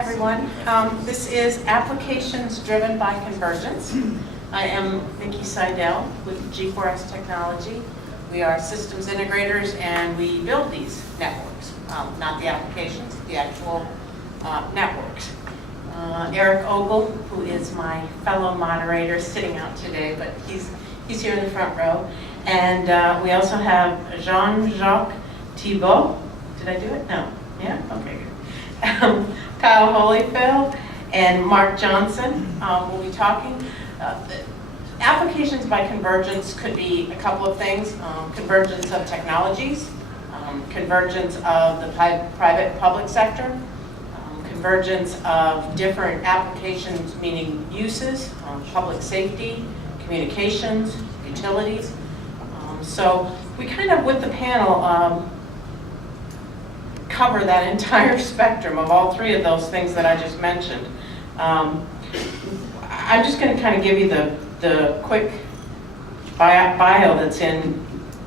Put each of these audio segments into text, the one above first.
Everyone, this is Applications Driven by Convergence. I am Vicki Seidel with G4S Technology. We are systems integrators and we build these networks, not the applications, the actual networks. Eric Ogle, who is my fellow moderator, sitting out today, but he's here in the front row. And we also have Jean-Jacques Thiebault. Did I do it? No. Yeah? Okay, good. Kyle Hollifield and Mark Johnson will be talking. Applications by Convergence could be a couple of things. Convergence of technologies, convergence of the private-public sector, convergence of different applications, meaning uses, public safety, communications, utilities. So we kind of, with the panel, cover that entire spectrum of all three of those things that I just mentioned. I'm just going to kind of give you the quick bio that's in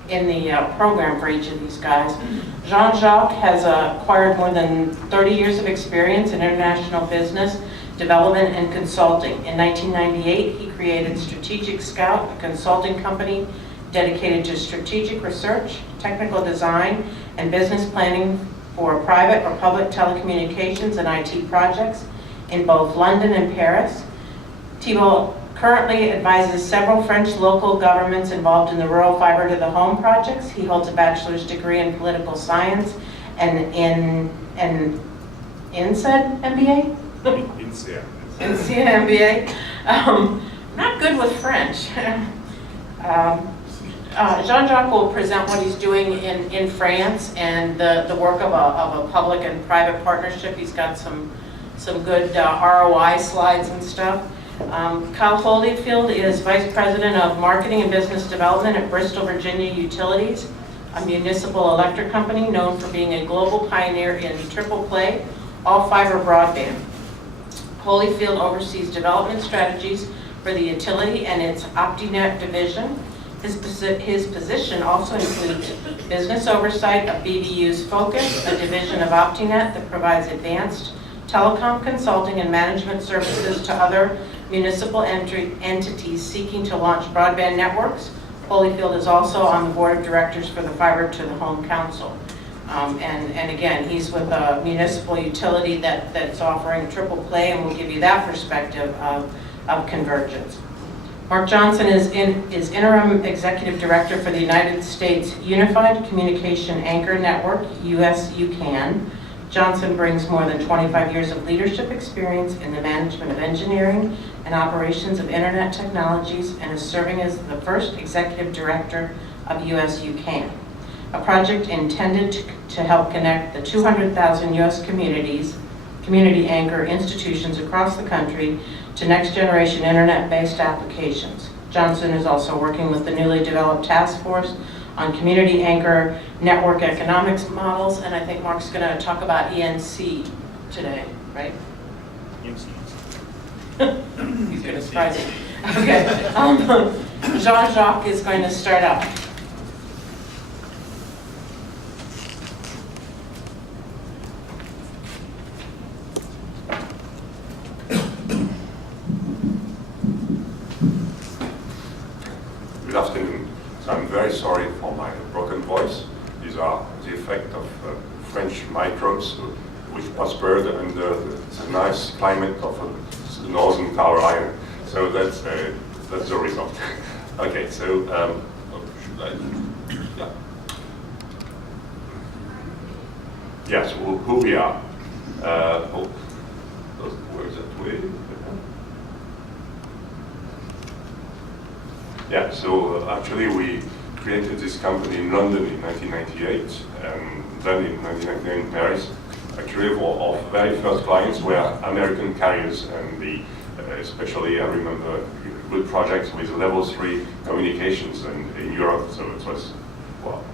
the program for each of these guys. Jean-Jacques has acquired more than 30 years of experience in international business, development, and consulting. In 1998, he created Strategic Scout, a consulting company dedicated to strategic research, technical design, and business planning for private or public telecommunications and IT projects in both London and Paris. Telecon currently advises several French local governments involved in the rural fiber to the home projects. He holds a bachelor's degree in political science and in INSEAD MBA? INSEAD MBA. Not good with French. Jean-Jacques will present what he's doing in France and the work of a public and private partnership. He's got some good ROI slides and stuff. Kyle Hollifield is Vice President of Marketing and Business Development at Bristol, Virginia Utilities, a municipal electric company known for being a global pioneer in triple play, all fiber broadband. Hollifield oversees development strategies for the utility and its OptiNet division. His position also includes business oversight of BDU's Focus, a division of OptiNet that provides advanced telecom consulting and management services to other municipal entities seeking to launch broadband networks. Hollifield is also on the board of directors for the Fiber to the Home Council. And again, he's with a municipal utility that's offering triple play, and we'll give you that perspective of convergence. Mark Johnson is Interim Executive Director for the United States Unified Communication Anchor Network, US-UCAN. Johnson brings more than 25 years of leadership experience in the management of engineering and operations of internet technologies and is serving as the first Executive Director of US-UCAN, a project intended to help connect the 200,000 US community anchor institutions across the country to next-generation internet-based applications. Johnson is also working with the newly developed task force on community anchor network economics models, and I think Mark's going to talk about ENC today, right? ENC. He's going to surprise you. Okay. Jean-Jacques is going to start out. Good afternoon. So I'm very sorry for my broken voice. These are the effect of French microbes which prospered under the nice climate of Northern Carolina. So that's the result. Okay, so yes, who we are. Where's that way? Yeah, so actually we created this company in London in 1998, and then in 1999 in Paris. Actually, our very first clients were American carriers, and especially I remember good projects with level 3 communications in Europe, so it was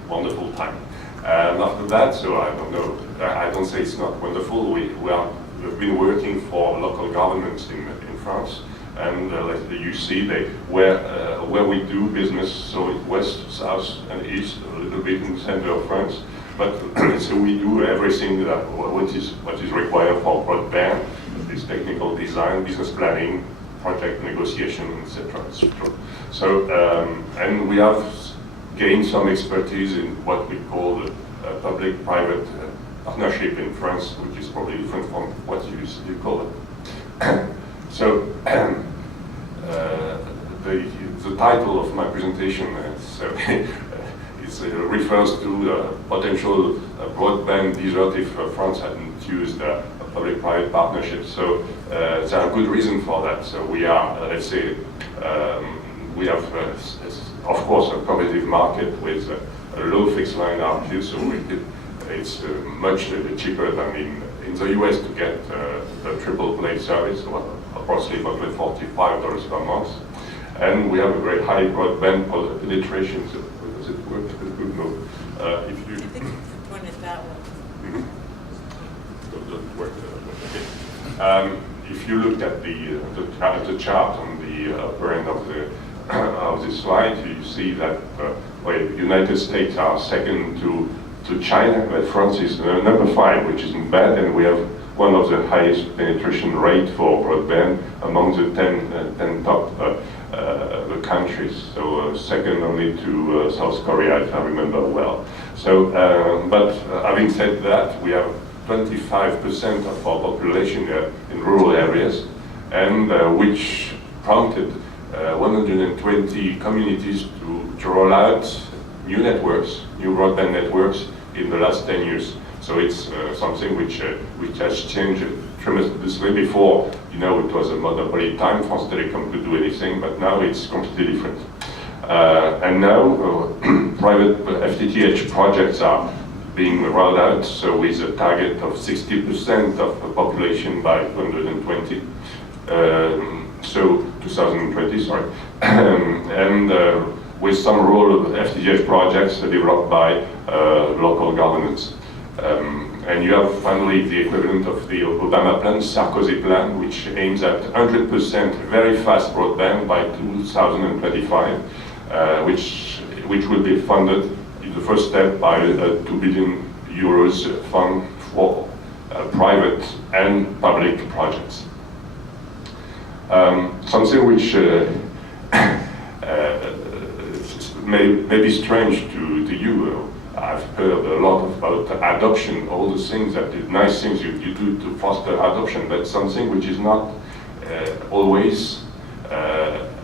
wonderful time. And after that, so I don't know, I don't say it's not wonderful, we've been working for local governments in France. And you see where we do business, so west, south, and east, a little bit in the center of France. But so we do everything that what is required for broadband, this technical design, business planning, project negotiation, etc. So and we have gained some expertise in what we call public-private partnership in France, which is probably different from what you call it. So the title of my presentation refers to potential broadband desert if France hadn't used a public-private partnership. So there are good reasons for that. So we are, let's say, we have, of course, a competitive market with a low fixed line RPU, so it's much cheaper than in the US to get the triple play service, approximately $45 per month. And we have a very high broadband penetration. So does it work? No. If you, I think the point is that one. Doesn't work. Okay. If you look at the chart on the upper end of the slide, you see that United States are second to China, but France is number 5, which isn't bad, and we have one of the highest penetration rate for broadband among the 10 top countries. So second only to South Korea, if I remember well. So, but having said that, we have 25% of our population in rural areas, and which prompted 120 communities to roll out new networks, new broadband networks in the last 10 years. So it's something which has changed tremendously. Before, it was a monopoly time for Telecon to do anything, but now it's completely different. And now private FTTH projects are being rolled out, so with a target of 60% of the population by 2020. So 2020, sorry. And with some role of FTTH projects developed by local governments. And you have finally the equivalent of the Obama plan, Sarkozy plan, which aims at 100% very fast broadband by 2025, which will be funded in the first step by a 2 billion euros fund for private and public projects. Something which may be strange to you. I've heard a lot about adoption, all the things nice things you do to foster adoption, but something which is not always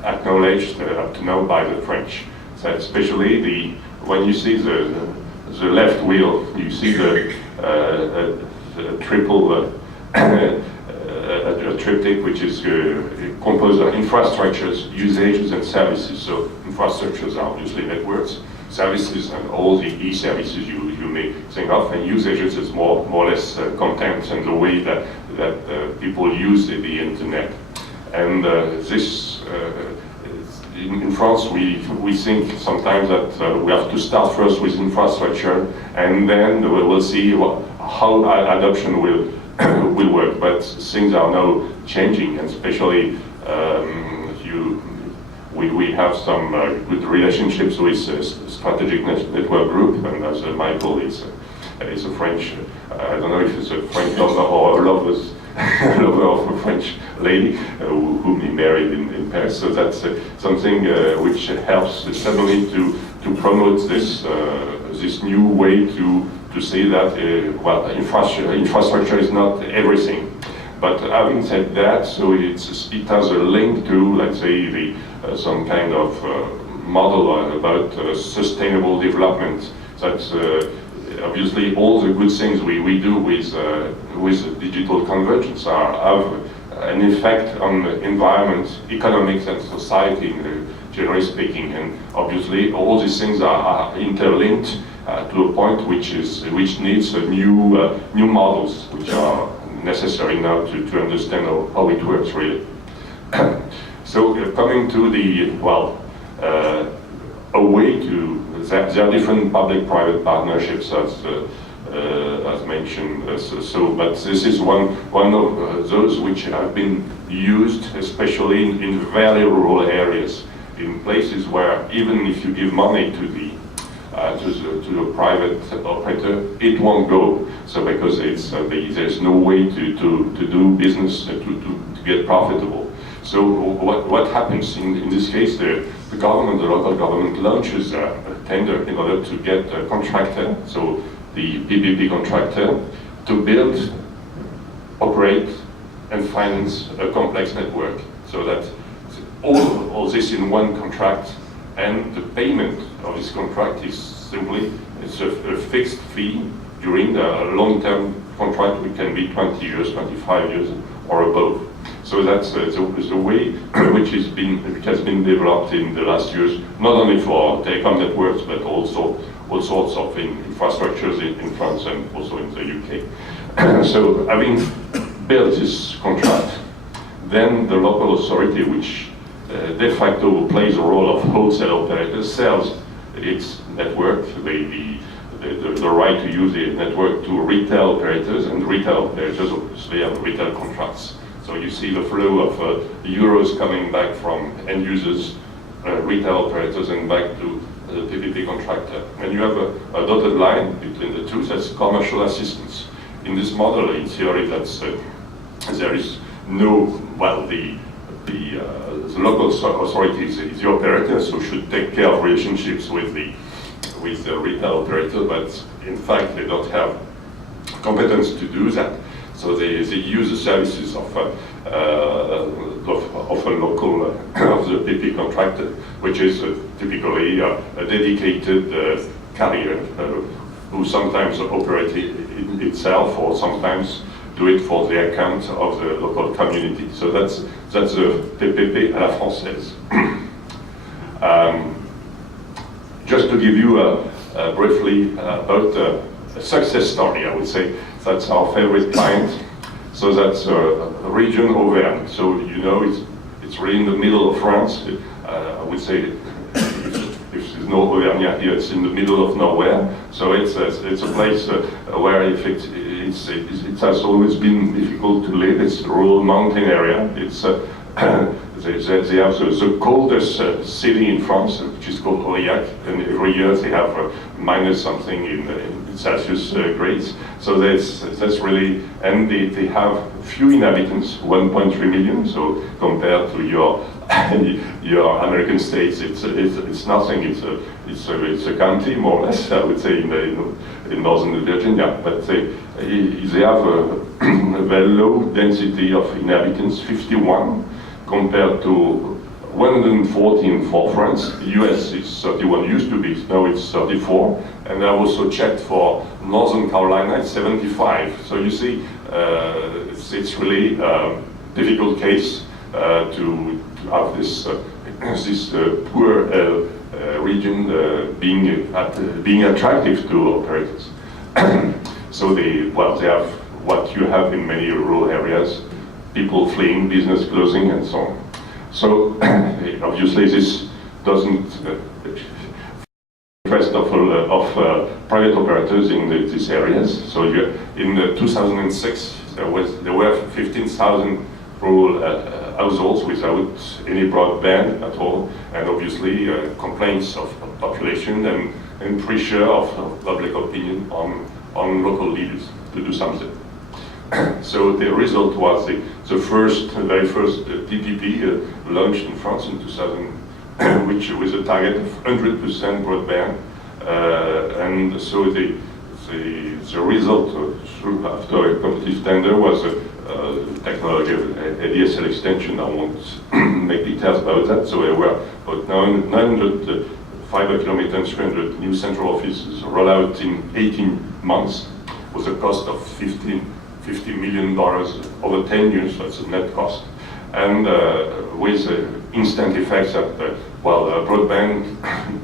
acknowledged up to now by the French. So especially when you see the left wheel, you see the triple a triptych, which is composed of infrastructures, usages, and services. So infrastructures are obviously networks, services, and all the e-services you may think of, and usages is more or less content and the way that people use the internet. And in France, we think sometimes that we have to start first with infrastructure, and then we'll see how adoption will work. But things are now changing, and especially we have some good relationships with Strategic Network Group, and as Michael is a French, I don't know if it's a French lover or a lover of a French lady whom he married in Paris. So that's something which helps suddenly to promote this new way to say that infrastructure is not everything. But having said that, so it has a link to, let's say, some kind of model about sustainable development. That's obviously all the good things we do with digital convergence have an effect on the environment, economics, and society, generally speaking. And obviously, all these things are interlinked to a point which needs new models, which are necessary now to understand how it works really. So coming to a way to, there are different public-private partnerships as mentioned. But this is one of those which have been used, especially in very rural areas, in places where even if you give money to to the private operator, it won't go. So because there's no way to do business, to get profitable. So what happens in this case, the local government launches a tender in order to get a contractor, so the PPP contractor, to build, operate, and finance a complex network. So that all this in one contract, and the payment of this contract is simply, it's a fixed fee during the long-term contract, which can be 20 years, 25 years, or above. So that's the way which has been developed in the last years, not only for telecom networks, but also all sorts of infrastructures in France and also in the UK. So having built this contract, then the local authority, which de facto plays a role of wholesale operator, sells its network, the right to use the network to retail operators, and retail operators obviously have retail contracts. So you see the flow of euros coming back from end users, retail operators, and back to the PPP contractor. And you have a dotted line between the two, that's commercial assistance. In this model, in theory, there is no, well, the local authority is the operator, so should take care of relationships with the retail operator, but in fact they don't have competence to do that. So they use the services of a local of the PP contractor, which is typically a dedicated carrier who sometimes operates itself, or sometimes do it for the account of the local community. So that's the PPP à la française. Just to give you briefly about a success story, I would say. That's our favorite client. So that's a region Auvergne. So you know it's really in the middle of France. I would say if there's no Auvergne here, it's in the middle of nowhere. So it's a place where it has always been difficult to live. It's a rural mountain area. It's they have the coldest city in France, which is called Aurillac, and every year they have minus something in Celsius grades. So that's really, and they have few inhabitants, 1.3 million. So compared to your American states, it's nothing. It's a county more or less, I would say, in northern Virginia. But they have a very low density of inhabitants, 51. Compared to 114 for France. The US is 31, used to be, now it's 34. And I also checked for Northern Carolina, it's 75. So you see, it's really a difficult case to have this poor region being attractive to operators. So they have what you have in many rural areas, people fleeing, business closing, and so on. So obviously this doesn't interest of private operators in these areas. So in 2006, there were 15,000 rural households without any broadband at all, and obviously complaints of population and pressure of public opinion on local leaders to do something. So the result was the very first PPP launched in France in 2000, which was a target of 100% broadband, and so the result after a competitive tender was a technology of ADSL extension. I won't make details about that. So there were about 900 fiber kilometers, 300 new central offices rolled out in 18 months, with a cost of $50 million over 10 years. That's a net cost, and with instant effects that broadband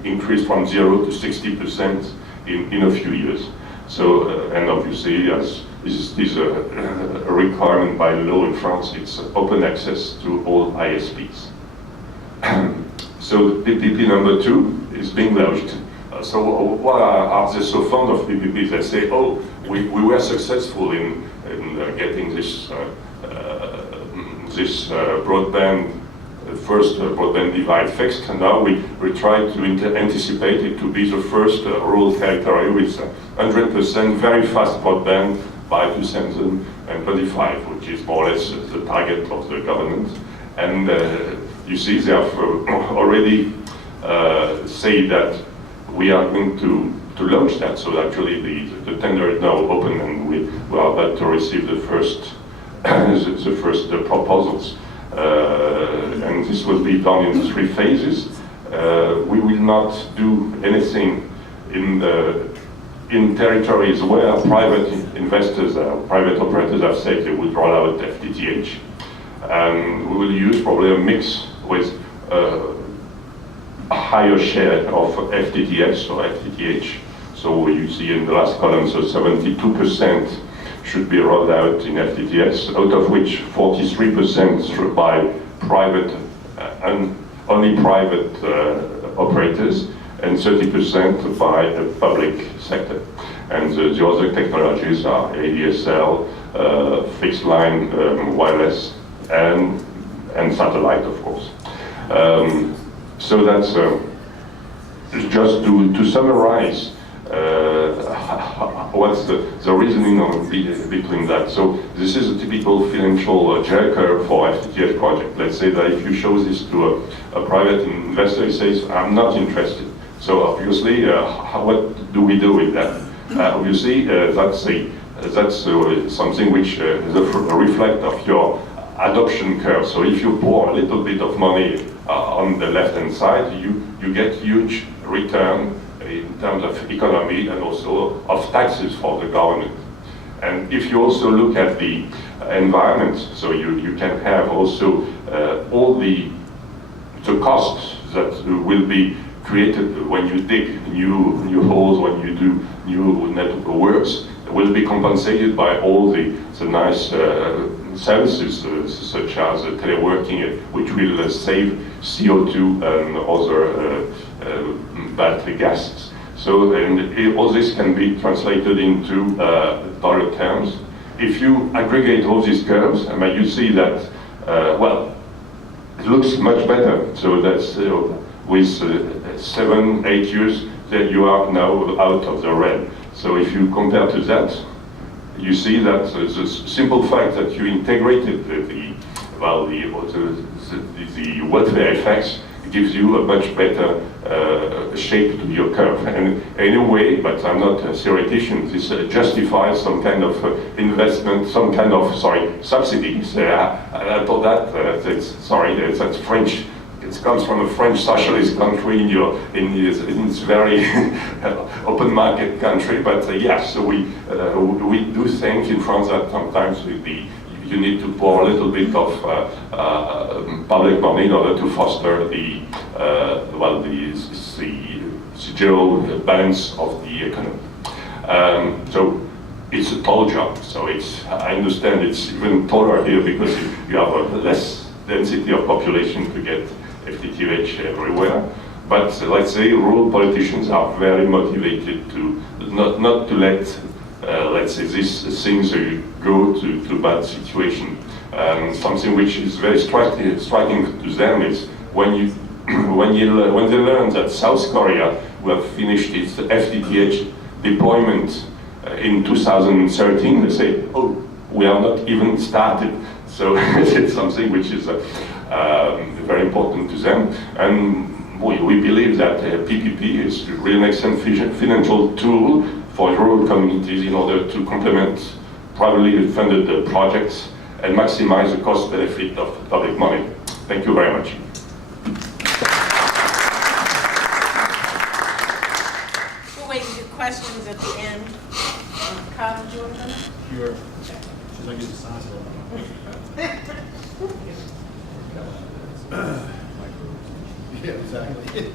increased from 0 to 60% in a few years. So and obviously, as this is a requirement by law in France, it's open access to all ISPs. So PPP number 2 is being launched. So why are they so fond of PPP? They say, oh, we were successful in getting this broadband first broadband divide fixed, and now we try to anticipate it to be the first rural territory with 100% very fast broadband by 2025, which is more or less the target of the government. And you see they have already said that we are going to launch that. So actually the tender is now open, and we are about to receive the first the first proposals. And this will be done in 3 phases. We will not do anything in territories where private investors, private operators have said they would roll out FTTH. And we will use probably a mix with a higher share of FTTX or FTTH. So you see in the last column, so 72% should be rolled out in FTTX, out of which 43% by private and only private operators, and 30% by the public sector. And the other technologies are ADSL, fixed line, wireless, and satellite, of course. So that's just to summarize what's the reasoning between that. So this is a typical financial J curve for FTTH project. Let's say that if you show this to a private investor, he says, I'm not interested. So obviously, what do we do with that? Obviously, that's something which is a reflect of your adoption curve. So if you pour a little bit of money on the left-hand side, you get huge return in terms of economy and also of taxes for the government. And if you also look at the environment, so you can have also all the costs that will be created when you dig new holes, when you do new network works, will be compensated by all the nice services such as teleworking, which will save CO2 and other bad gases. So and all this can be translated into dollar terms. If you aggregate all these curves, you see that, well, it looks much better. So that's with 7-8 years that you are now out of the red. So if you compare to that, you see that the simple fact that you integrated the welfare effects gives you a much better shape to your curve. And anyway, but I'm not a theoretician, this justifies some kind of investment, some kind of, subsidies. I thought that's French. It comes from a French socialist country in this very open market country. But yes, so we do think in France that sometimes you need to pour a little bit of public money in order to foster the general balance of the economy. So it's a tall job. So I understand it's even taller here because you have a less density of population to get FTTH everywhere. But let's say rural politicians are very motivated to not to let let's say these things go to bad situation. Something which is very striking to them is when they learn that South Korea will have finished its FTTH deployment in 2013, they say, oh, we are not even started. So it's something which is very important to them. And we believe that PPP is really an excellent financial tool for rural communities in order to complement privately funded projects and maximize the cost benefit of public money. Thank you very much. We'll wait to do questions at the end. Todd, do you want to come? Sure. Should I get the size of it? Yeah, exactly.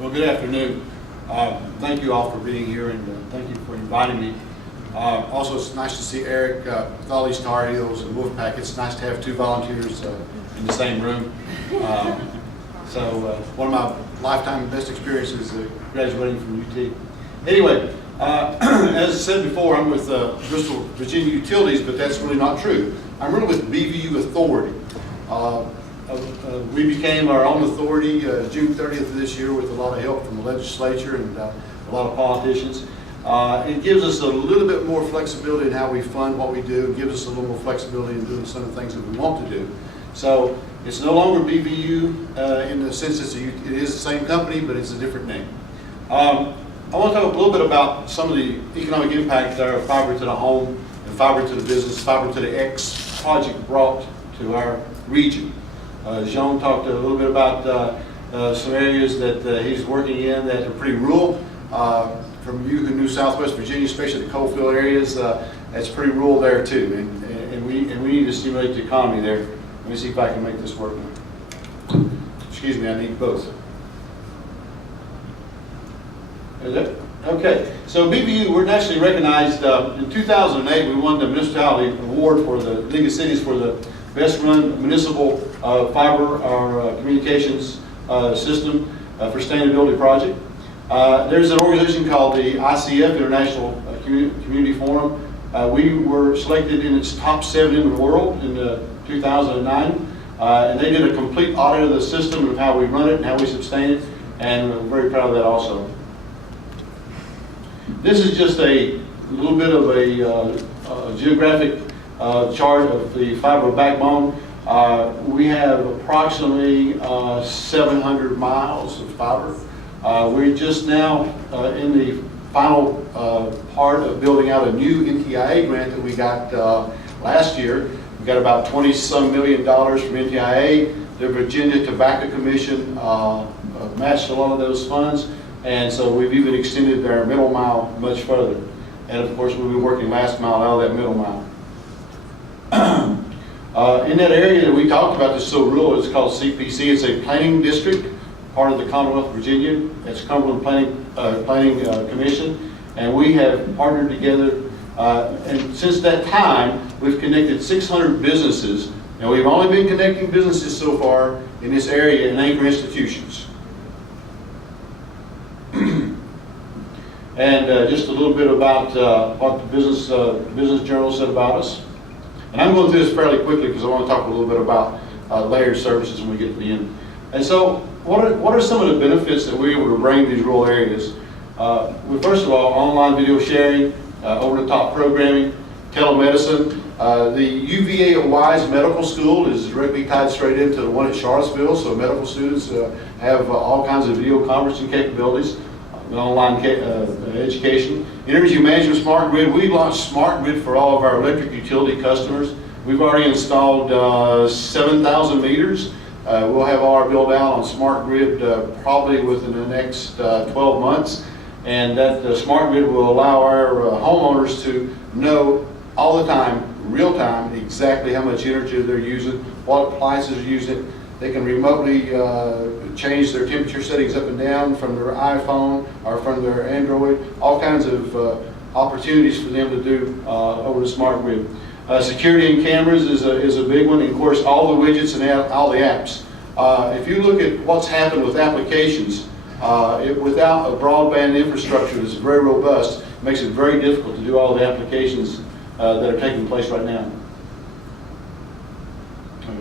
Well, good afternoon. Thank you all for being here, and thank you for inviting me. Also, it's nice to see Eric with all these Tar Heels and Wolfpack. It's nice to have two volunteers in the same room. So one of my lifetime best experiences graduating from UT. Anyway, as I said before, I'm with Bristol Virginia Utilities, but that's really not true. I'm really with BVU Authority. We became our own authority June 30th of this year with a lot of help from the legislature and a lot of politicians. It gives us a little bit more flexibility in how we fund what we do. It gives us a little more flexibility in doing some of the things that we want to do. So it's no longer BVU in the sense that it is the same company, but it's a different name. I want to talk a little bit about some of the economic impact that our fiber to the home and fiber to the business, fiber to the X project brought to our region. Jean talked a little bit about some areas that he's working in that are pretty rural. From you who knew Southwest Virginia, especially the coalfield areas, that's pretty rural there too. And we need to stimulate the economy there. Let me see if I can make this work now. Excuse me, I need both. Is it? Okay, so BVU, we're nationally recognized. In 2008, we won the Municipality Award for the League of Cities for the best run municipal fiber or communications system for sustainability project. There's an organization called the ICF, International Community Forum. We were selected in its top 7 in the world in 2009. And they did a complete audit of the system and how we run it and how we sustain it. And we're very proud of that also. This is just a little bit of a geographic chart of the fiber backbone. We have approximately 700 miles of fiber. We're just now in the final part of building out a new NTIA grant that we got last year. We got about $20-some million from NTIA. The Virginia Tobacco Commission matched a lot of those funds. And so we've even extended our middle mile much further. And of course, we'll be working last mile out of that middle mile. In that area that we talked about that's so rural, it's called CPC. It's a planning district, part of the Commonwealth of Virginia. It's Cumberland Planning Commission. And we have partnered together. And since that time, we've connected 600 businesses. And we've only been connecting businesses so far in this area and anchor institutions. And just a little bit about what the Business Journal said about us. And I'm going through this fairly quickly because I want to talk a little bit about layered services when we get to the end. And so, what are some of the benefits that we're able to bring to these rural areas? Well, first of all, online video sharing, over-the-top programming, telemedicine. The UVA of Wise Medical School is directly tied straight into the one at Charlottesville, so medical students have all kinds of video conferencing capabilities. Online education. Energy management smart grid. We launched smart grid for all of our electric utility customers. We've already installed 7,000 meters. We'll have all our build out on smart grid probably within the next 12 months. And that smart grid will allow our homeowners to know all the time, real time, exactly how much energy they're using, what appliances are using. They can remotely change their temperature settings up and down from their iPhone or from their Android. All kinds of opportunities for them to do over the smart grid. Security and cameras is a big one. And of course, all the widgets and all the apps. If you look at what's happened with applications, without a broadband infrastructure that's very robust, it makes it very difficult to do all the applications that are taking place right now.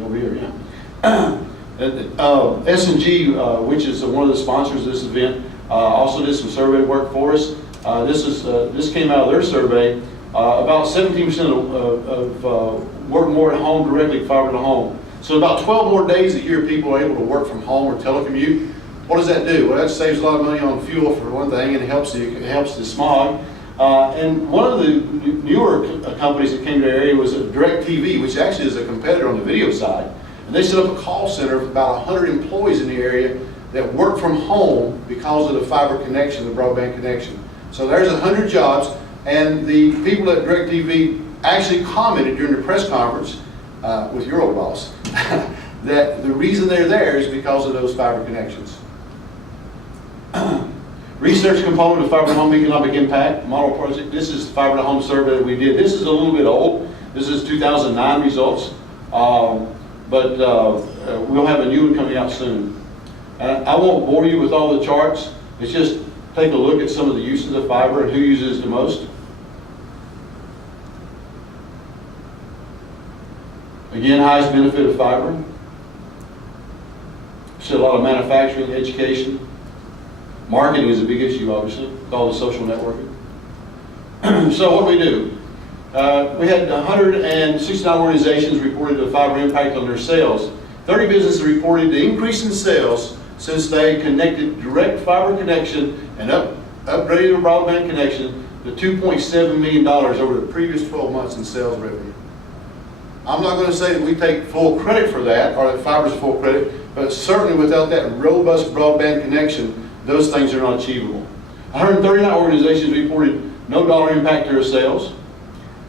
Over here, yeah. S&G, which is one of the sponsors of this event, also did some survey work for us. This came out of their survey. About 17% of work more at home directly, fiber to home. So about 12 more days a year people are able to work from home or telecommute. What does that do? Well, that saves a lot of money on fuel for one thing, and it helps the smog. And one of the newer companies that came to the area was DirecTV, which actually is a competitor on the video side. And they set up a call center of about 100 employees in the area that work from home because of the fiber connection, the broadband connection. So there's 100 jobs, and the people at DirecTV actually commented during the press conference with your old boss that the reason they're there is because of those fiber connections. Research component of fiber to home economic impact model project. This is the fiber to home survey that we did. This is a little bit old. This is 2009 results. But we'll have a new one coming out soon. And I won't bore you with all the charts. It's just take a look at some of the uses of fiber and who uses it the most. Again, highest benefit of fiber. See a lot of manufacturing, education. Marketing is a big issue, obviously, with all the social networking. So what do? We had 169 organizations reported a fiber impact on their sales. 30 businesses reported the increase in sales since they connected direct fiber connection and upgraded their broadband connection to $2.7 million over the previous 12 months in sales revenue. I'm not going to say that we take full credit for that, or that fiber's full credit, but certainly without that robust broadband connection, those things are not achievable. 139 organizations reported no dollar impact to their sales.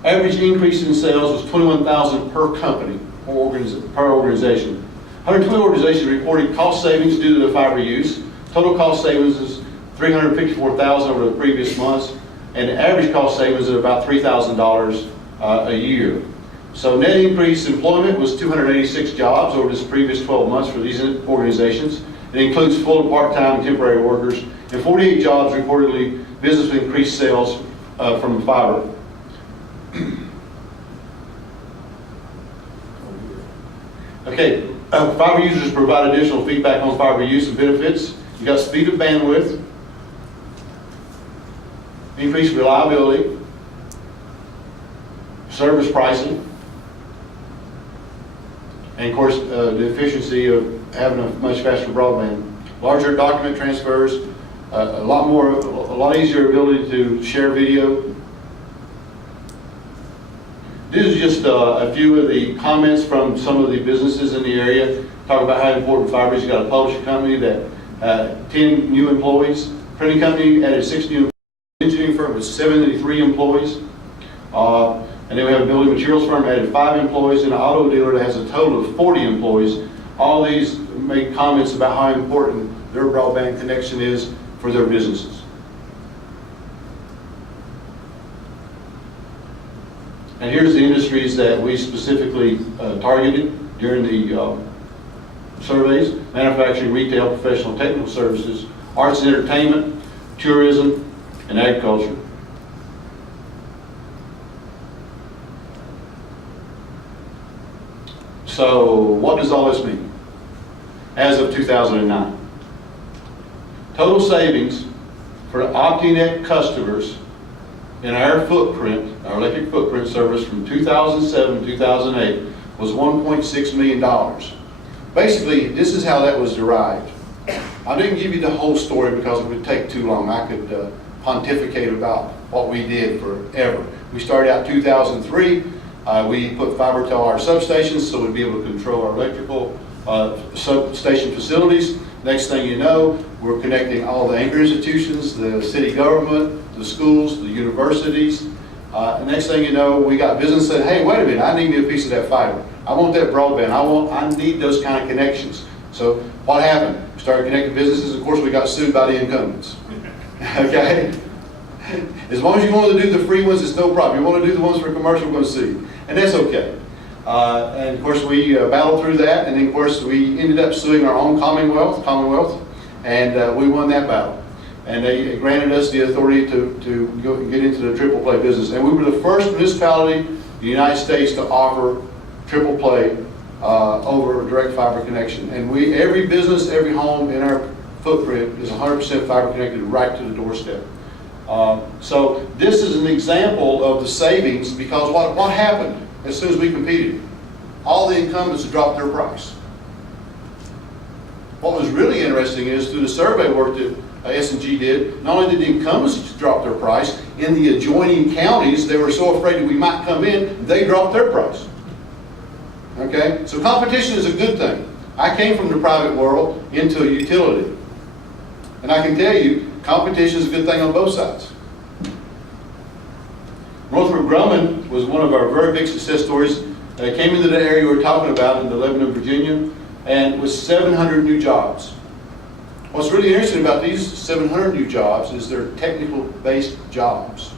Average increase in sales was $21,000 per company, per organization. 120 organizations reported cost savings due to the fiber use. Total cost savings is $354,000 over the previous months, and the average cost savings is about $3,000 a year. So net increase employment was 286 jobs over this previous 12 months for these organizations. It includes full and part-time and temporary workers, and 48 jobs reportedly business with increased sales from fiber. Okay, fiber users provide additional feedback on fiber use and benefits. You got speed of bandwidth, increased reliability, service pricing, and of course the efficiency of having a much faster broadband. Larger document transfers, a lot easier ability to share video. This is just a few of the comments from some of the businesses in the area. Talk about how important fiber is. You got a publishing company that 10 new employees. Printing company added 6 new employees. Engineering firm with 73 employees. And then we have a building materials firm added 5 employees, and an auto dealer that has a total of 40 employees. All these make comments about how important their broadband connection is for their businesses. And here's the industries that we specifically targeted during the surveys: manufacturing, retail, professional, technical services, arts and entertainment, tourism, and agriculture. So what does all this mean? As of 2009, total savings for OptiNet customers in our footprint, our electric footprint service from 2007 to 2008 was $1.6 million. Basically, this is how that was derived. I didn't give you the whole story because it would take too long. I could pontificate about what we did forever. We started out in 2003. We put fiber to all our substations so we'd be able to control our electrical substation facilities. Next thing you know, we're connecting all the anchor institutions, the city government, the schools, the universities. Next thing you know, we got business saying, hey, wait a minute, I need me a piece of that fiber. I want that broadband. I need those kind of connections. So what happened? We started connecting businesses. Of course, we got sued by the incumbents. Okay? As long as you want to do the free ones, it's no problem. You want to do the ones for commercial, we're going to sue you. And that's okay. And of course, we battled through that. And then, of course, we ended up suing our own Commonwealth, and we won that battle. And they granted us the authority to go and get into the triple play business. And we were the first municipality in the United States to offer triple play over a direct fiber connection. And every business, every home in our footprint is 100% fiber connected right to the doorstep. So this is an example of the savings, because what happened as soon as we competed? All the incumbents dropped their price. What was really interesting is through the survey work that S&G did, not only did the incumbents drop their price, in the adjoining counties, they were so afraid that we might come in, they dropped their price. Okay? So competition is a good thing. I came from the private world into a utility. And I can tell you, competition is a good thing on both sides. Northrop Grumman was one of our very big success stories. They came into the area we're talking about in Lebanon, Virginia, and with 700 new jobs. What's really interesting about these 700 new jobs is they're technical-based jobs.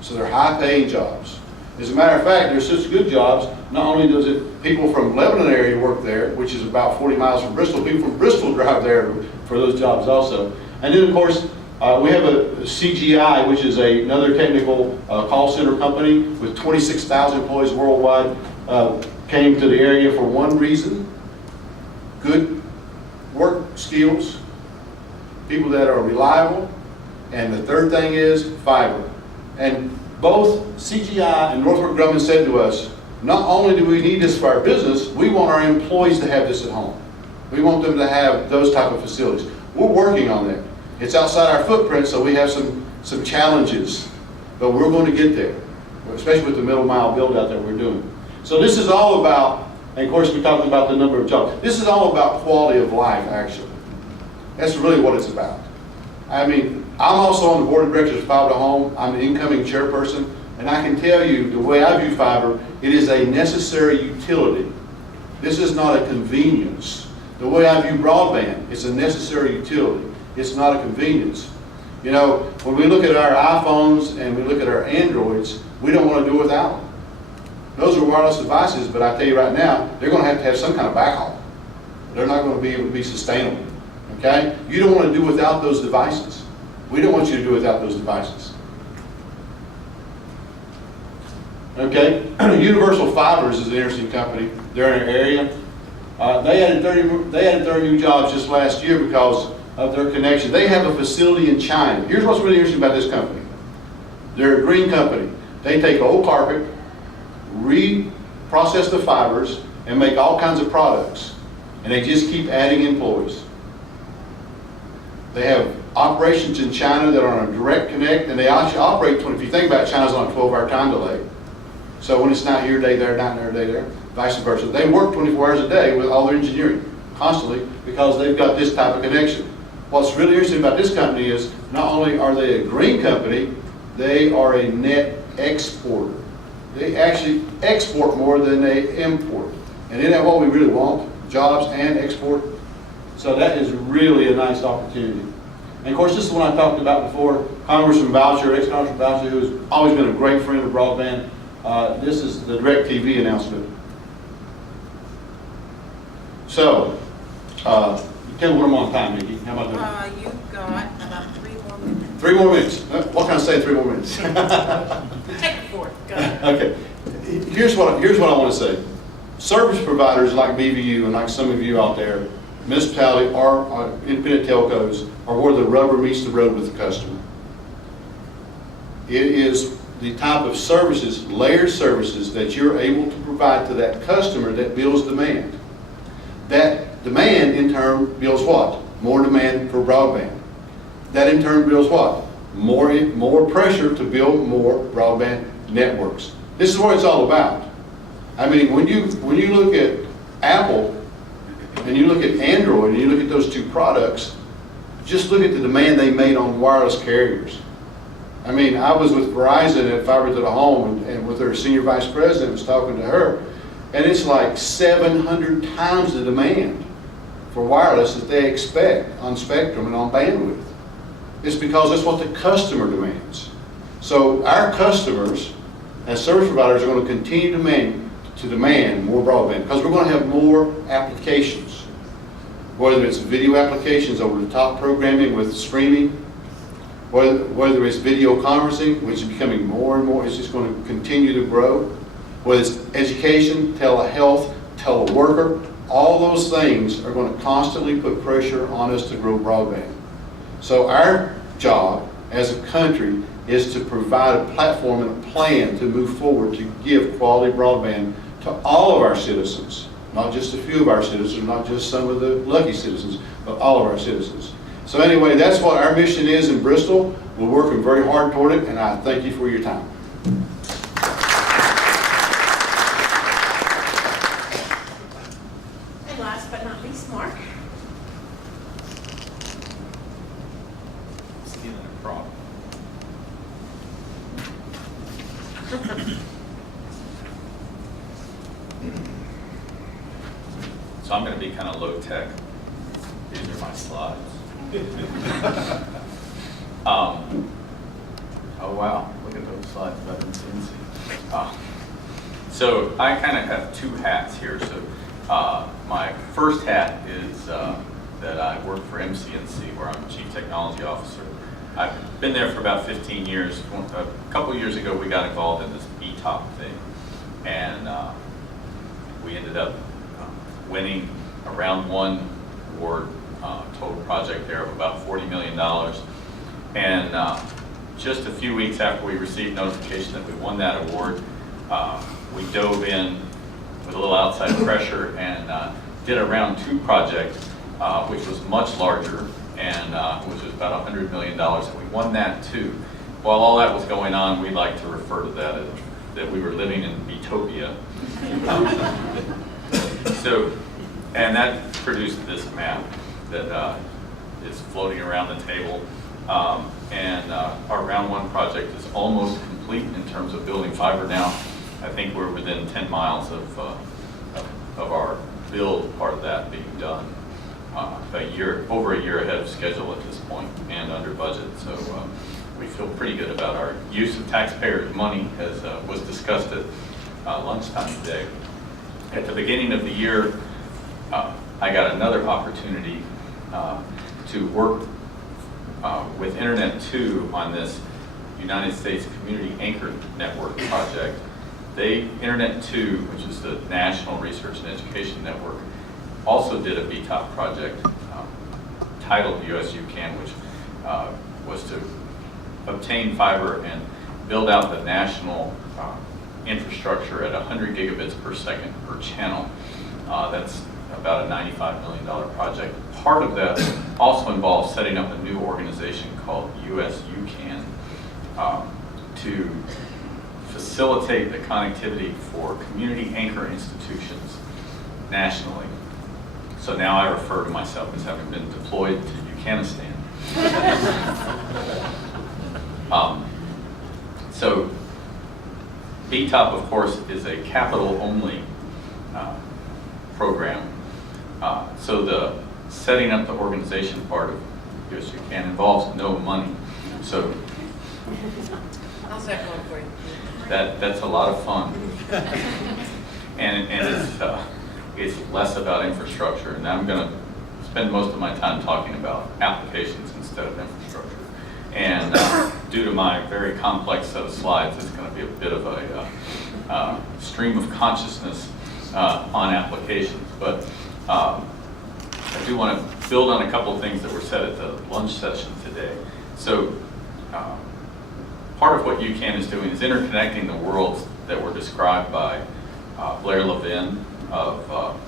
So they're high-paying jobs. As a matter of fact, they're such good jobs, not only does it people from Lebanon area work there, which is about 40 miles from Bristol, people from Bristol drive there for those jobs also. And then, of course, We have a CGI, which is another technical call center company with 26,000 employees worldwide, came to the area for one reason: good work skills, people that are reliable, and the third thing is fiber. And both CGI and Northrop Grumman said to us, not only do we need this for our business, we want our employees to have this at home. We want them to have those type of facilities. We're working on that. It's outside our footprint, so we have some challenges, but we're going to get there, especially with the middle mile build out that we're doing. So this is all about, and of course we talked about the number of jobs. This is all about quality of life, actually. That's really what it's about. I mean, I'm also on the board of directors of Fiber to Home. I'm the incoming chairperson, and I can tell you the way I view fiber, it is a necessary utility. This is not a convenience. The way I view broadband, it's a necessary utility. It's not a convenience. You know, when we look at our iPhones and we look at our Androids, we don't want to do without them. Those are wireless devices, but I tell you right now, they're going to have some kind of backhaul. They're not going to be able to be sustainable. Okay? You don't want to do without those devices. We don't want you to do without those devices. Okay? Universal Fibers is an interesting company. They're in our area. They added 30 new jobs just last year because of their connection. They have a facility in China. Here's what's really interesting about this company. They're a green company. They take old carpet, reprocess the fibers, and make all kinds of products. And they just keep adding employees. They have operations in China that are on a direct connect, and they actually operate, if you think about it, China's on a 12-hour time delay. So when it's not here, day there, not there, day there, vice versa. They work 24 hours a day with all their engineering, constantly, because they've got this type of connection. What's really interesting about this company is not only are they a green company, they are a net exporter. They actually export more than they import. And isn't that what we really want? Jobs and export? So that is really a nice opportunity. And of course, this is one I talked about before. Congressman Boucher, ex-Congressman Boucher, who has always been a great friend of broadband. This is the DirecTV announcement. So, tell me what I'm on time, Nikki. How about that? You've got about 3 more minutes. 3 more minutes. What can I say in 3 more minutes? Take it for it. Go ahead. Okay. Here's what I want to say. Service providers like BVU and like some of you out there, municipality or independent telcos, are where the rubber meets the road with the customer. It is the type of services, layered services, that you're able to provide to that customer that builds demand. That demand, in turn, builds what? More demand for broadband. That, in turn, builds what? More pressure to build more broadband networks. This is what it's all about. I mean, when you look at Apple, and you look at Android, and you look at those two products, just look at the demand they made on wireless carriers. I mean, I was with Verizon at Fiber to the Home, and with their senior vice president, was talking to her, and it's like 700 times the demand for wireless that they expect on spectrum and on bandwidth. It's because that's what the customer demands. So our customers, as service providers, are going to continue to demand more broadband, because we're going to have more applications, whether it's video applications, over-the-top programming with streaming, whether it's video conferencing, which is becoming more and more, it's just going to continue to grow, whether it's education, telehealth, teleworker, all those things are going to constantly put pressure on us to grow broadband. So our job as a country is to provide a platform and a plan to move forward to give quality broadband to all of our citizens, not just a few of our citizens, not just some of the lucky citizens, but all of our citizens. So anyway, that's what our mission is in Bristol. We're working very hard toward it, and I thank you for your time. And last but not least, Mark. Stealing a prop. So I'm going to be kind of low tech. These are my slides. Oh wow, look at those slides better than CNC. So I kind of have two hats here. So my first hat is that I work for MCNC, where I'm Chief Technology Officer. I've been there for about 15 years. A couple years ago, we got involved in this BTOP thing, and we ended up winning a round one award, total project there of about $40 million. And just a few weeks after we received notification that we won that award, we dove in with a little outside pressure and did a round two project, which was much larger, and which was about $100 million, and we won that too. While all that was going on, we like to refer to that as that we were living in Utopia. And that produced this map that is floating around the table. Our round one project is almost complete in terms of building fiber now. I think we're within 10 miles of our build part of that being done over a year ahead of schedule at this point and under budget. So we feel pretty good about our use of taxpayers' money, as was discussed at lunchtime today. At the beginning of the year, I got another opportunity to work with Internet 2 on this United States Community Anchor Network project. Internet 2, which is the National Research and Education Network, also did a BTOP project titled USUCAN, which was to obtain fiber and build out the national infrastructure at 100 gigabits per second per channel. That's about a $95 million project. Part of that also involves setting up a new organization called USUCAN to facilitate the connectivity for community anchor institutions nationally. So now I refer to myself as having been deployed to Afghanistan. So BTOP, of course, is a capital-only program. So the setting up the organization part of USUCAN involves no money. So How's that going for you? that's a lot of fun. And it's less about infrastructure. And I'm going to spend most of my time talking about applications instead of infrastructure. And due to my very complex set of slides, it's going to be a bit of a stream of consciousness on applications. But I do want to build on a couple of things that were said at the lunch session today. So part of what UCAN is doing is interconnecting the worlds that were described by Blair Levin of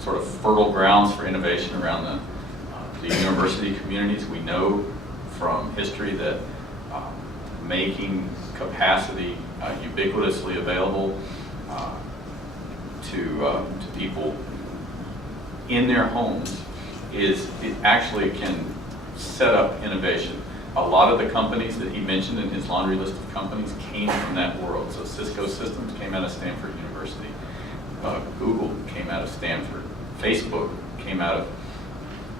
sort of fertile grounds for innovation around the university communities. We know from history that making capacity ubiquitously available to people in their homes it actually can set up innovation. A lot of the companies that he mentioned in his laundry list of companies came from that world. So Cisco Systems came out of Stanford University. Google came out of Stanford. Facebook came out of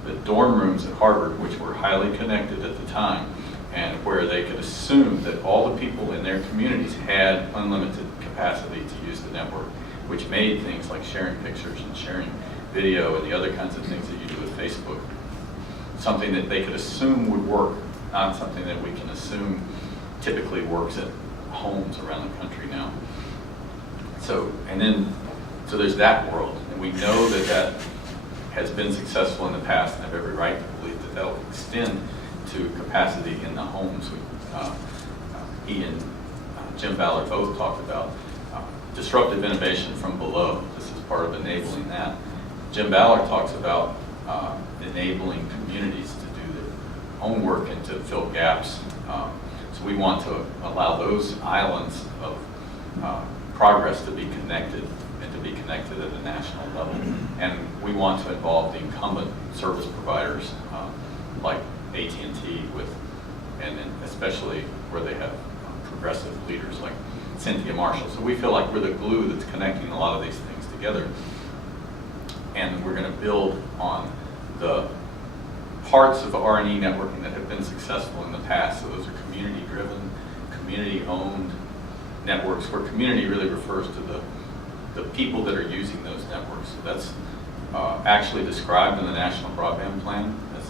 the dorm rooms at Harvard, which were highly connected at the time, and where they could assume that all the people in their communities had unlimited capacity to use the network, which made things like sharing pictures and sharing video and the other kinds of things that you do with Facebook something that they could assume would work, not something that we can assume typically works at homes around the country now. So there's that world, and we know that that has been successful in the past, and I have every right to believe that that will extend to capacity in the homes. He and Jim Ballard both talked about disruptive innovation from below. This is part of enabling that. Jim Ballard talks about enabling communities to do their own work and to fill gaps. So we want to allow those islands of progress to be connected, and to be connected at a national level. And we want to involve the incumbent service providers like AT&T and especially where they have progressive leaders like Cynthia Marshall. So we feel like we're the glue that's connecting a lot of these things together. And we're going to build on the parts of R&E networking that have been successful in the past. So those are community-driven, community-owned networks, where community really refers to the people that are using those networks. So that's actually described in the National Broadband Plan as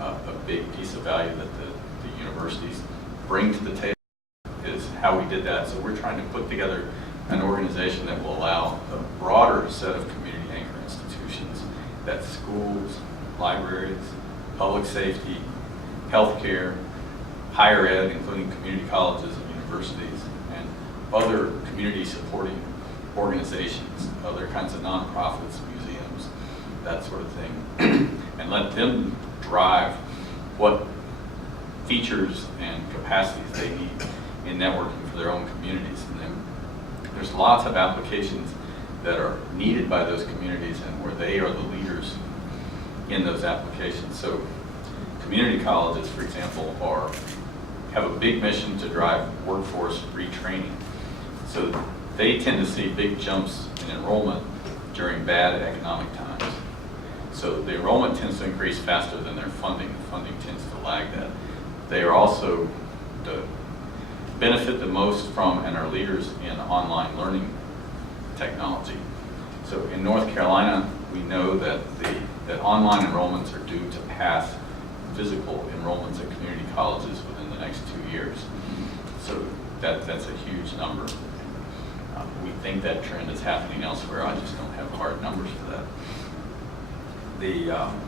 a big piece of value that the universities bring to the table is how we did that. So we're trying to put together an organization that will allow a broader set of community anchor institutions, that's schools, libraries, public safety, healthcare, higher ed, including community colleges and universities, and other community supporting organizations, other kinds of nonprofits, museums, that sort of thing, and let them drive what features and capacities they need in networking for their own communities. And then there's lots of applications that are needed by those communities and where they are the leaders in those applications. So community colleges, for example, have a big mission to drive workforce retraining. So they tend to see big jumps in enrollment during bad economic times. So the enrollment tends to increase faster than their funding. The funding tends to lag that. They are also benefit the most from and are leaders in online learning technology. So in North Carolina, we know that that online enrollments are due to pass physical enrollments at community colleges within the next 2 years. So that's a huge number. We think that trend is happening elsewhere. I just don't have hard numbers for that.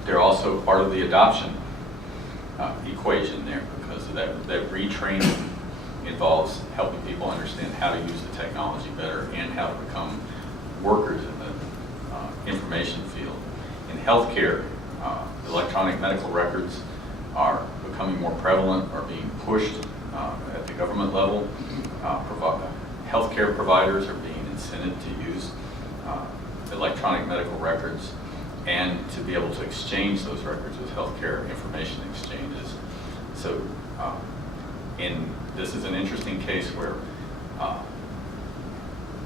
They're also part of the adoption equation there, because of that retraining involves helping people understand how to use the technology better and how to become workers in the information field. In healthcare, electronic medical records are becoming more prevalent, are being pushed at the government level. Healthcare providers are being incented to use electronic medical records and to be able to exchange those records with healthcare information exchanges. So this is an interesting case where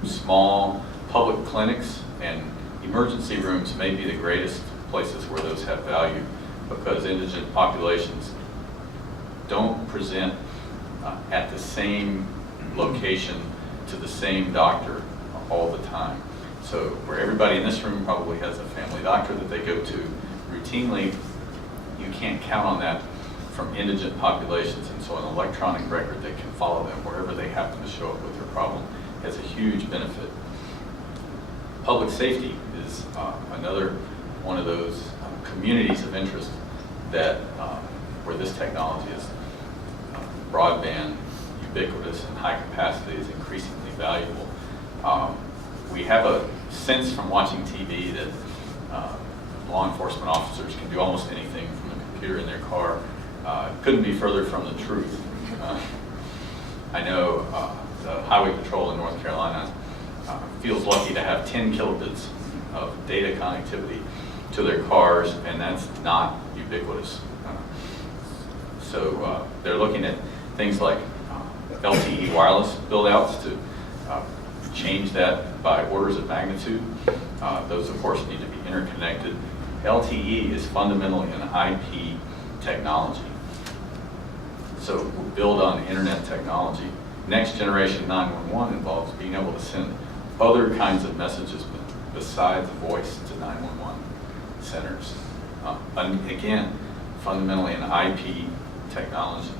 small public clinics and emergency rooms may be the greatest places where those have value, because indigent populations don't present at the same location to the same doctor all the time. So where everybody in this room probably has a family doctor that they go to routinely, you can't count on that from indigent populations. And so an electronic record that can follow them wherever they happen to show up with their problem has a huge benefit. Public safety is another one of those communities of interest that where this technology is broadband, ubiquitous, and high capacity is increasingly valuable. We have a sense from watching TV that law enforcement officers can do almost anything from a computer in their car. Couldn't be further from the truth. I know the Highway Patrol in North Carolina feels lucky to have 10 kilobits of data connectivity to their cars, and that's not ubiquitous. So they're looking at things like LTE wireless build-outs to change that by orders of magnitude. Those, of course, need to be interconnected. LTE is fundamentally an IP technology. So we build on internet technology. Next generation 911 involves being able to send other kinds of messages besides voice to 911 centers. And again, fundamentally an IP technology.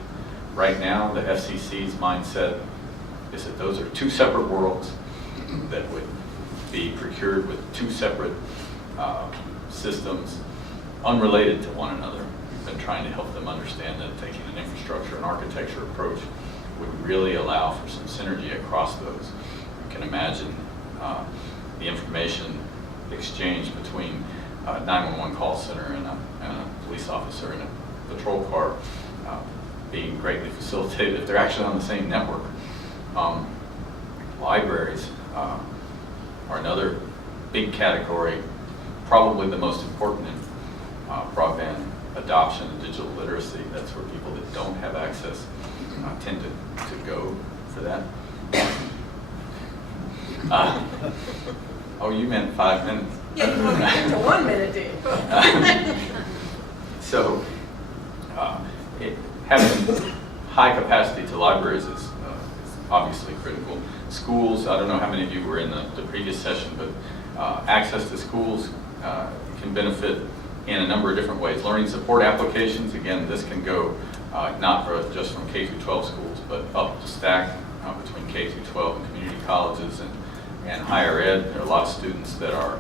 Right now, the FCC's mindset is that those are two separate worlds that would be procured with two separate systems unrelated to one another. We've been trying to help them understand that taking an infrastructure and architecture approach would really allow for some synergy across those. You can imagine the information exchange between a 911 call center and a police officer in a patrol car being greatly facilitated if they're actually on the same network. Libraries are another big category, probably the most important in broadband adoption and digital literacy. That's where people that don't have access tend to go for that. Oh, you meant 5 minutes. Yeah, you want to get to 1 minute, Dave. So having high capacity to libraries is obviously critical. Schools, I don't know how many of you were in the previous session, but access to schools can benefit in a number of different ways. Learning support applications, again, this can go not just from K through 12 schools, but up the stack between K through 12 and community colleges and higher ed. There are a lot of students that are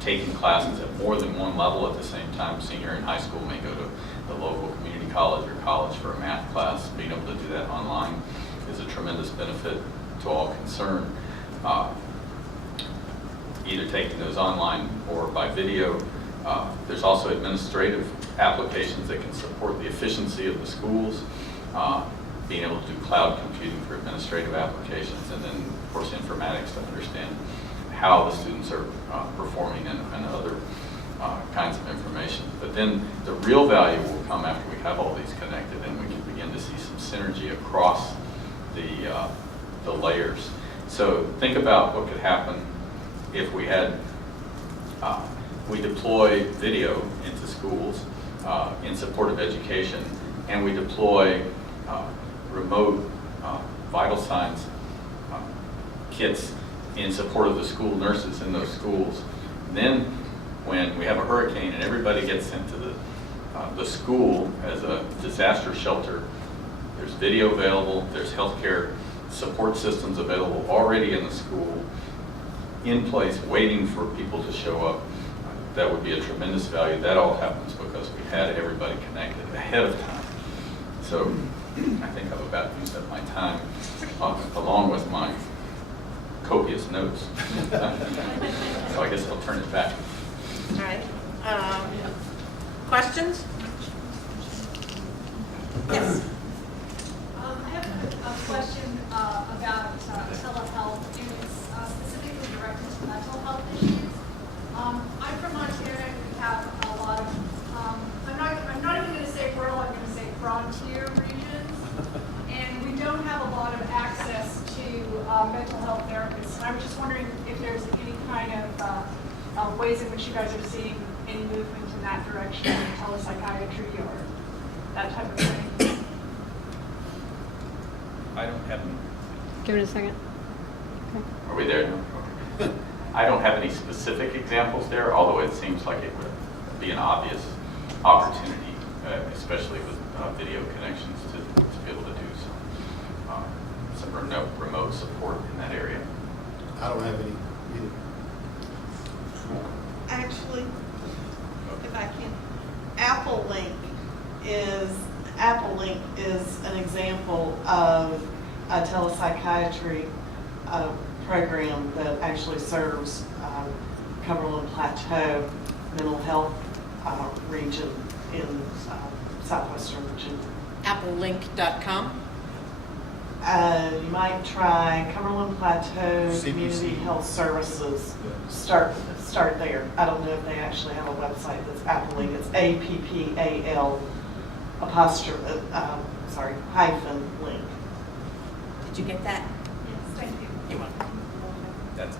taking classes at more than one level at the same time. Senior in high school may go to the local community college or college for a math class. Being able to do that online is a tremendous benefit to all concerned. Either taking those online or by video. There's also administrative applications that can support the efficiency of the schools, being able to do cloud computing for administrative applications, and then, of course, informatics to understand how the students are performing and other kinds of information. But then the real value will come after we have all these connected and we can begin to see some synergy across the layers. So think about what could happen if we had, we deploy video into schools in support of education, and we deploy remote vital signs kits in support of the school nurses in those schools. And then when we have a hurricane and everybody gets sent to the school as a disaster shelter, there's video available, there's healthcare support systems available already in the school, in place, waiting for people to show up. That would be a tremendous value. That all happens because we had everybody connected ahead of time. So I think I've about used up my time, along with my copious notes. So I guess I'll turn it back. All right. Questions? Yes. I have a question about telehealth, and it's specifically directed to mental health issues. I'm from Montana, and we have a lot of, I'm not even going to say rural, I'm going to say frontier regions, and we don't have a lot of access to mental health therapists. And I was just wondering if there's any kind of ways in which you guys are seeing any movement in that direction, telepsychiatry or that type of thing. I don't have any. Give it a second. Are we there now? Okay. I don't have any specific examples there, although it seems like it would be an obvious opportunity, especially with video connections, to be able to do some remote support in that area. I don't have any either. Actually, if I can, Apple Link is an example of a telepsychiatry program that actually serves Cumberland Plateau mental health region in southwestern Virginia. Applelink.com. You might try Cumberland Plateau CPC. Community Health Services. Start there. I don't know if they actually have a website that's Apple Link. It's APPAL hyphen link. Did you get that? Yes, thank you. You're welcome. That's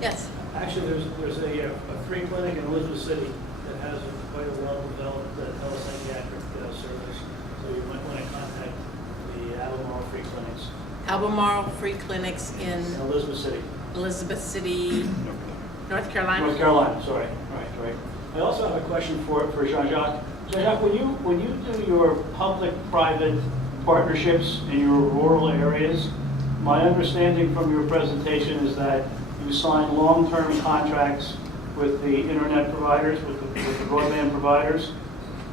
Yes. Actually, there's a free clinic in Elizabeth City that has quite a well-developed telepsychiatric service. So you might want to contact the Albemarle Free Clinics Albemarle Free Clinics in in Elizabeth City. Elizabeth City, North Carolina. North Carolina, sorry. Right. I also have a question for Jean-Jacques. Jean-Jacques, when you do your public-private partnerships in your rural areas, my understanding from your presentation is that you sign long-term contracts with the internet providers, with the broadband providers,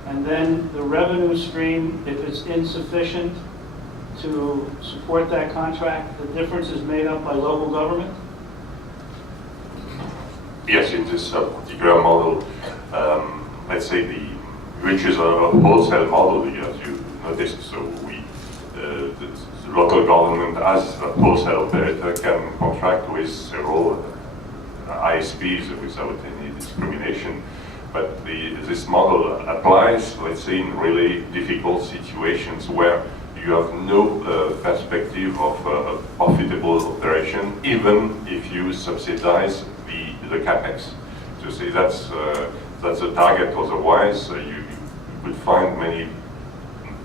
and then the revenue stream, if it's insufficient to support that contract, the difference is made up by local government? Yes, in this particular model, let's say which is a wholesale model, as you noticed. So the local government, as a wholesale operator, can contract with several ISPs without any discrimination. But this model applies, let's say, in really difficult situations where you have no perspective of profitable operation, even if you subsidize the capex. So say that's the target. Otherwise, you could find many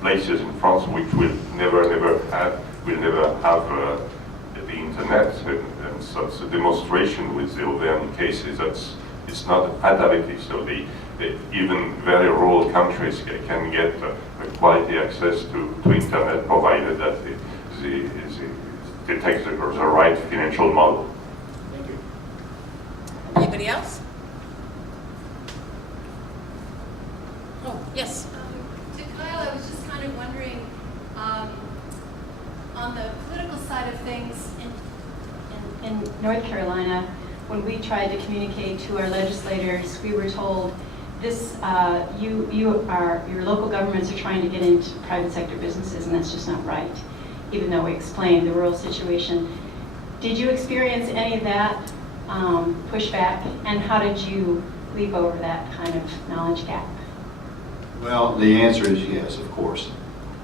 places in France which will never have the internet, and such a demonstration with the Auvergne case is it's not a fatality. So even very rural countries can get quality access to internet, provided that they take the right financial model. Thank you. Anybody else? Oh, yes. To Kyle, I was just kind of wondering, on the political side of things, In North Carolina, when we tried to communicate to our legislators, we were told, this, your local governments are trying to get into private sector businesses, and that's just not right, even though we explained the rural situation. Did you experience any of that pushback, and how did you leap over that kind of knowledge gap? Well, the answer is yes, of course.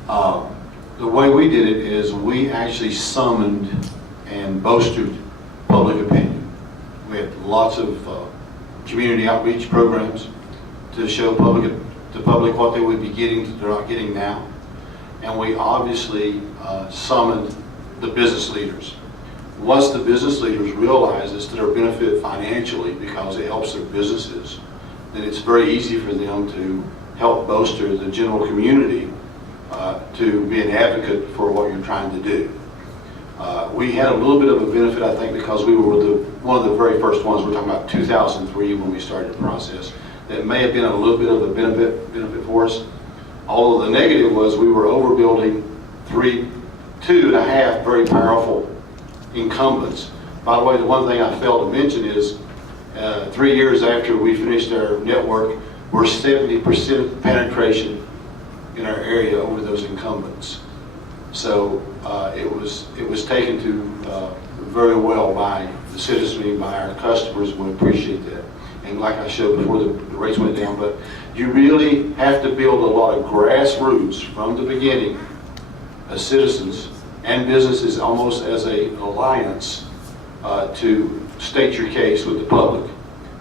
The way we did it is we actually summoned and boasted public opinion. We had lots of community outreach programs to show the public what they would be getting that they're not getting now. And we obviously summoned the business leaders. Once the business leaders realize it's to their benefit financially because it helps their businesses, then it's very easy for them to help bolster the general community to be an advocate for what you're trying to do. We had a little bit of a benefit, I think, because we were one of the very first ones. We're talking about 2003 when we started the process. That may have been a little bit of a benefit for us. Although the negative was we were overbuilding two and a half very powerful incumbents. By the way, the one thing I failed to mention is 3 years after we finished our network, we're 70% penetration in our area over those incumbents. So it was taken to very well by the citizenry, by our customers. We appreciate that. And like I showed before, the rates went down. But you really have to build a lot of grassroots from the beginning as citizens and businesses, almost as an alliance, to state your case with the public.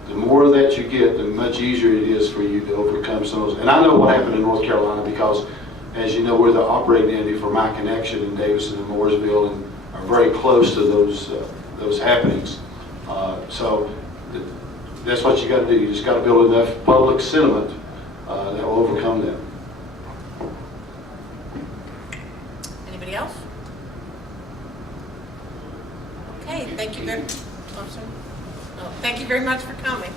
The more that you get, the much easier it is for you to overcome some of those. And I know what happened in North Carolina because, as you know, we're the operating entity for My Connection in Davidson and Mooresville, and are very close to those happenings. So that's what you got to do. You just got to build enough public sentiment that will overcome that. Anybody else? Okay, thank you very much for coming.